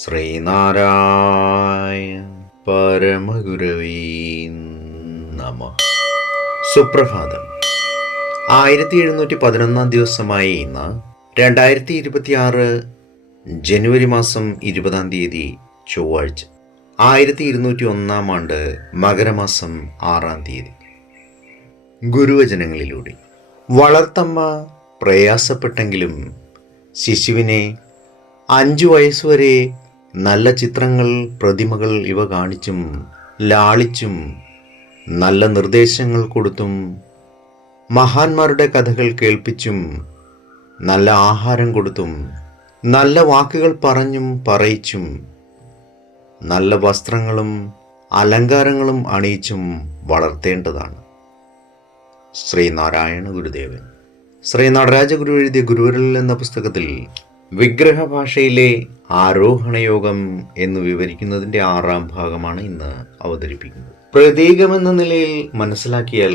ശ്രീനാരായണ പരമഗുരവേ നമഃ. സുപ്രഭാതം. 1711 ദിവസമായ ഇന്ന് 2026 ജനുവരി മാസം 20 ചൊവ്വാഴ്ച, 1201 ആണ്ട് മകരമാസം 6 ഗുരുവചനങ്ങളിലൂടെ. വളർത്തമ്മ പ്രയാസപ്പെട്ടെങ്കിലും ശിശുവിനെ 5 വയസ്സുവരെ നല്ല ചിത്രങ്ങൾ, പ്രതിമകൾ ഇവ കാണിച്ചും ലാളിച്ചും നല്ല നിർദ്ദേശങ്ങൾ കൊടുത്തും മഹാന്മാരുടെ കഥകൾ കേൾപ്പിച്ചും നല്ല ആഹാരം കൊടുത്തും നല്ല വാക്കുകൾ പറഞ്ഞും പറയിച്ചും നല്ല വസ്ത്രങ്ങളും അലങ്കാരങ്ങളും അണിയിച്ചും വളർത്തേണ്ടതാണ്. ശ്രീനാരായണ ഗുരുദേവൻ. ശ്രീ നടരാജഗുരു എഴുതിയ ഗുരുവിരൽ എന്ന പുസ്തകത്തിൽ വിഗ്രഹഭാഷയിലെ ആരോഹണയോഗം എന്ന് വിവരിക്കുന്നതിൻ്റെ 6ാം ഭാഗമാണ് ഇന്ന് അവതരിപ്പിക്കുന്നത്. പ്രതീകമെന്ന നിലയിൽ മനസ്സിലാക്കിയാൽ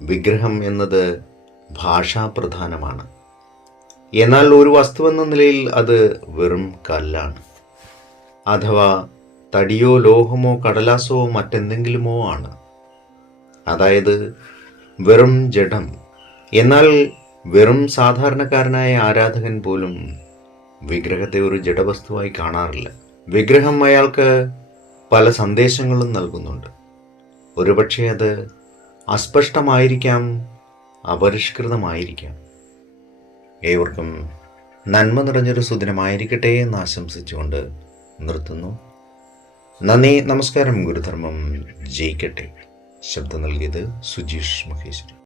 വിഗ്രഹം എന്നത് ഭാഷാപ്രധാനമാണ്. എന്നാൽ ഒരു വസ്തുവെന്ന നിലയിൽ അത് വെറും കല്ലാണ്, അഥവാ തടിയോ ലോഹമോ കടലാസോ മറ്റെന്തെങ്കിലുമോ ആണ്. അതായത് വെറും ജഡം. എന്നാൽ വെറും സാധാരണക്കാരനായ ആരാധകൻ പോലും വിഗ്രഹത്തെ ഒരു ജഡവസ്തുവായി കാണാറില്ല. വിഗ്രഹം അയാൾക്ക് പല സന്ദേശങ്ങളും നൽകുന്നുണ്ട്. ഒരുപക്ഷെ അത് അസ്പഷ്ടമായിരിക്കാം, അപരിഷ്കൃതമായിരിക്കാം. ഏവർക്കും നന്മ നിറഞ്ഞൊരു സുദിനമായിരിക്കട്ടെ എന്ന് ആശംസിച്ചുകൊണ്ട് നിർത്തുന്നു. നന്ദി, നമസ്കാരം. ഗുരുധർമ്മം ജയിക്കട്ടെ. ശബ്ദം നൽകിയത് സുജീഷ് മഹേശ്വരി.